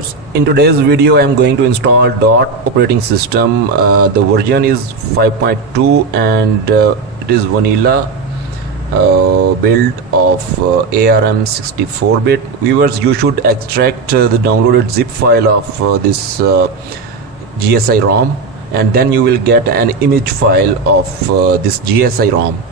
viewers, in today's video I am going to install dot operating system. The version is 5.2 and it is vanilla build of ARM 64-bit. Viewers, you should extract the downloaded zip file of this GSI ROM, and then you will get an image file of this GSI ROM.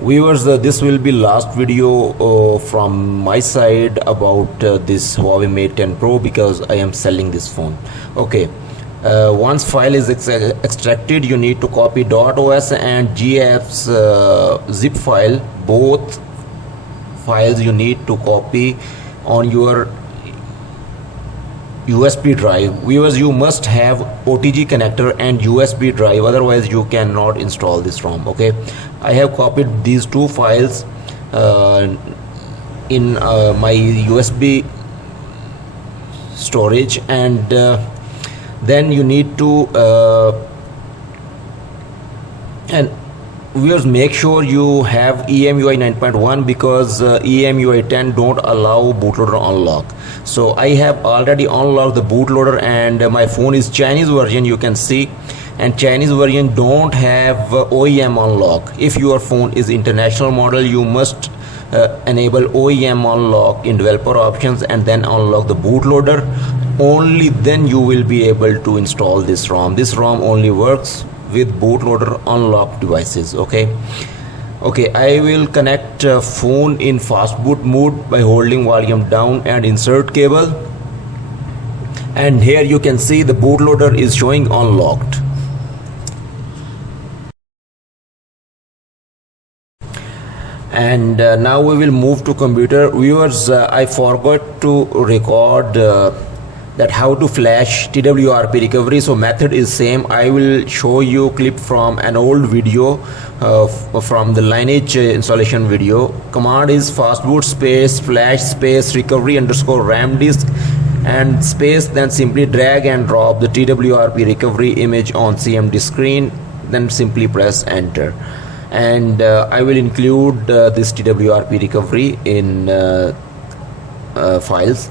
Viewers, this will be last video from my side about this Huawei Mate 10 Pro, because I am selling this phone. Okay, once file is extracted, you need to copy dotOS and GF's zip file. Both files you need to copy on your USB drive. Viewers, you must have OTG connector and USB drive, otherwise you cannot install this ROM. Okay, I have copied these two files in my USB storage, and then you need to and viewers, make sure you have EMUI 9.1, because EMUI 10 don't allow bootloader unlock. So I have already unlocked the bootloader, and my phone is Chinese version, you can see, and Chinese version don't have OEM unlock. If your phone is international model, you must enable OEM unlock in developer options and then unlock the bootloader. Only then you will be able to install this ROM. This ROM only works with bootloader unlocked devices. Okay, I will connect phone in fast boot mode by holding volume down and insert cable, and here you can see the bootloader is showing unlocked. And now we will move to computer. Viewers, I forgot to record that how to flash TWRP recovery, so method is same. I will show you clip from an old video from the Lineage installation video. Command is fastboot space flash space recovery underscore RAM disk and space, then simply drag and drop the TWRP recovery image on CMD screen, then simply press enter. And I will include this TWRP recovery in files.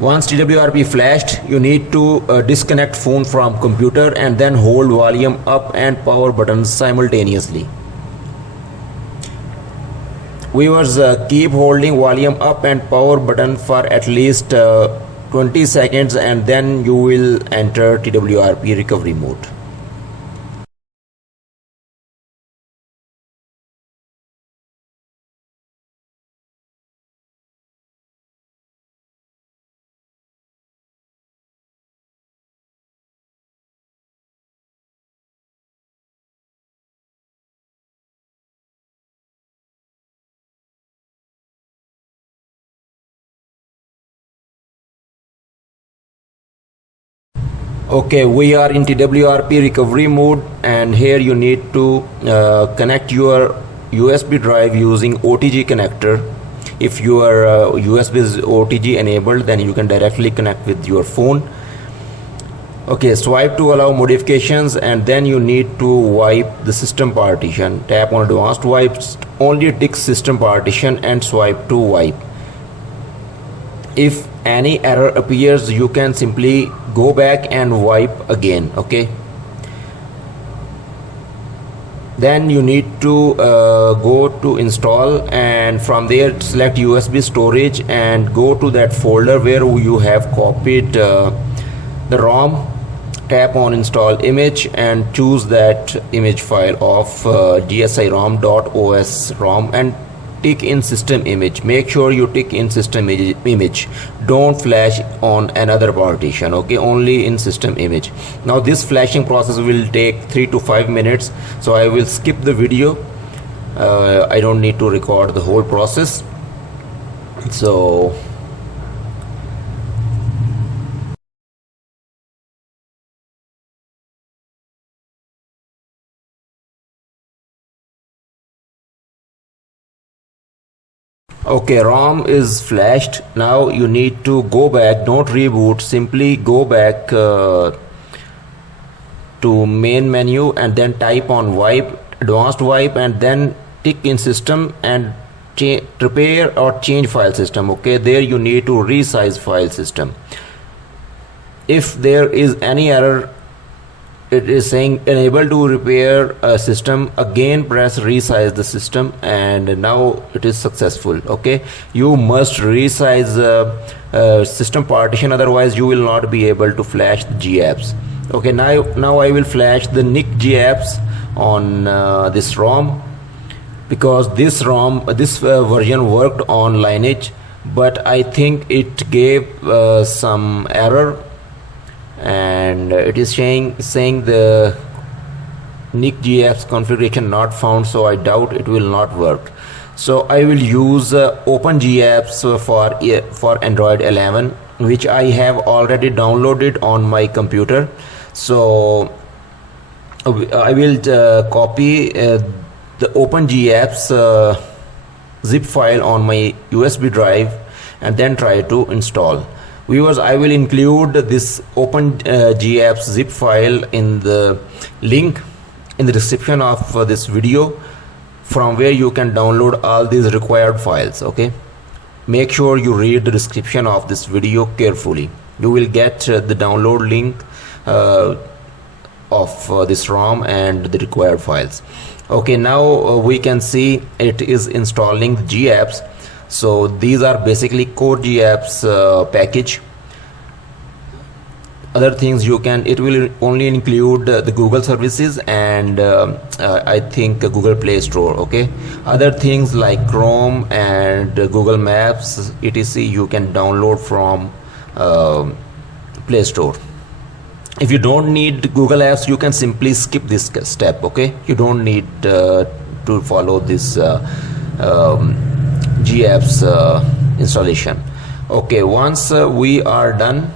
Once TWRP flashed, you need to disconnect phone from computer and then hold volume up and power buttons simultaneously. Viewers, keep holding volume up and power button for at least 20 seconds, and then you will enter TWRP recovery mode. Okay, we are in TWRP recovery mode, and here you need to connect your USB drive using OTG connector. If your USB is OTG enabled, then you can directly connect with your phone. Okay, swipe to allow modifications, and then you need to wipe the system partition. Tap on advanced wipes, only tick system partition and swipe to wipe. If any error appears, you can simply go back and wipe again. Okay, then you need to go to install, and from there select USB storage and go to that folder where you have copied the ROM. Tap on install image and choose that image file of GSI ROM .os ROM and tick in system image. Make sure you tick in system image, don't flash on another partition. Okay, only in system image. Now this flashing process will take 3 to 5 minutes, so I will skip the video. I don't need to record the whole process. So okay, ROM is flashed. Now you need to go back, don't reboot, simply go back to main menu and then type on wipe, advanced wipe, and then tick in system and prepare or change file system. Okay, there you need to resize file system. If there is any error, it is saying unable to repair a system, again press resize the system, and now it is successful. Okay, you must resize system partition, otherwise you will not be able to flash the GApps. Okay, now I will flash the NIC GApps on this ROM, because this ROM, this version worked on Lineage, but I think it gave some error, and it is saying the NIC GApps configuration not found, so I doubt it will not work. So I will use OpenGApps for Android 11, which I have already downloaded on my computer. So I will copy the OpenGApps zip file on my USB drive and then try to install. Viewers, I will include this OpenGApps zip file in the link in the description of this video, from where you can download all these required files. Okay, make sure you read the description of this video carefully. You will get the download link of this ROM and the required files. Okay, now we can see it is installing the GApps. So these are basically core GApps package. Other things you can, it will only include the Google services and I think Google Play Store. Okay, other things like Chrome and Google Maps etc you can download from Play Store. If you don't need Google Apps, you can simply skip this step. Okay, you don't need to follow this GApps installation. Okay, once we are done,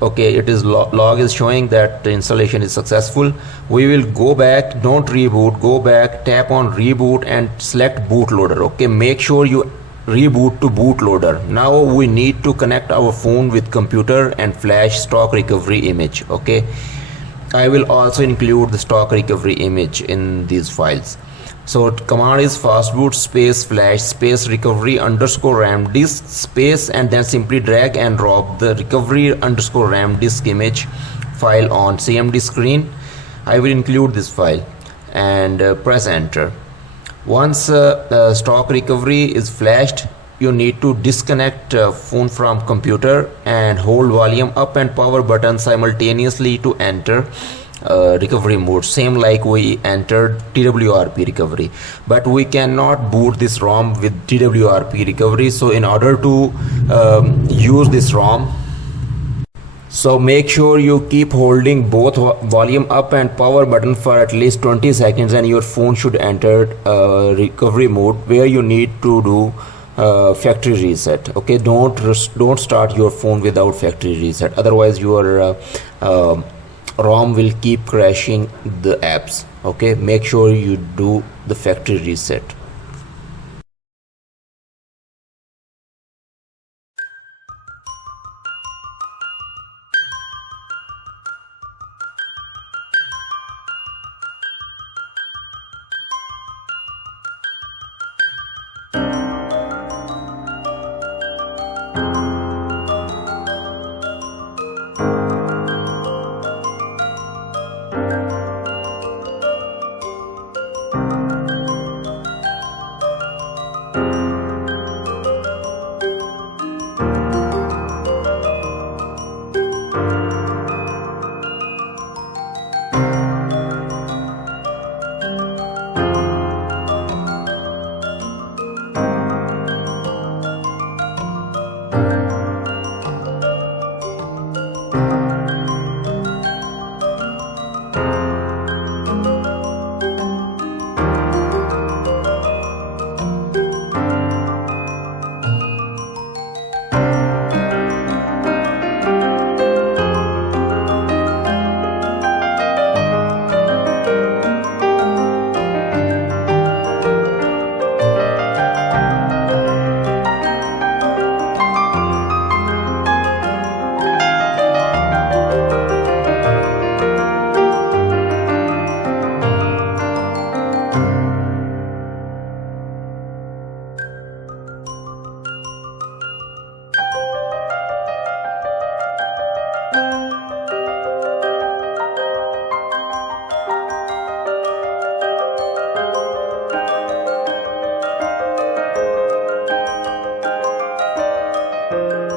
okay, it is log is showing that the installation is successful. We will go back, don't reboot, go back, tap on reboot and select bootloader. Okay, make sure you reboot to bootloader. Now we need to connect our phone with computer and flash stock recovery image. Okay, I will also include the stock recovery image in these files. So command is fastboot space flash space recovery underscore RAM disk space, and then simply drag and drop the recovery underscore RAM disk image file on CMD screen. I will include this file and press enter. Once stock recovery is flashed, you need to disconnect phone from computer and hold volume up and power button simultaneously to enter recovery mode, same like we entered TWRP recovery. But we cannot boot this ROM with TWRP recovery. So in order to use this ROM, so make sure you keep holding both volume up and power button for at least 20 seconds and your phone should enter recovery mode, where you need to do factory reset. Okay, don't start your phone without factory reset, otherwise your ROM will keep crashing the apps. Okay, make sure you do the factory reset. you.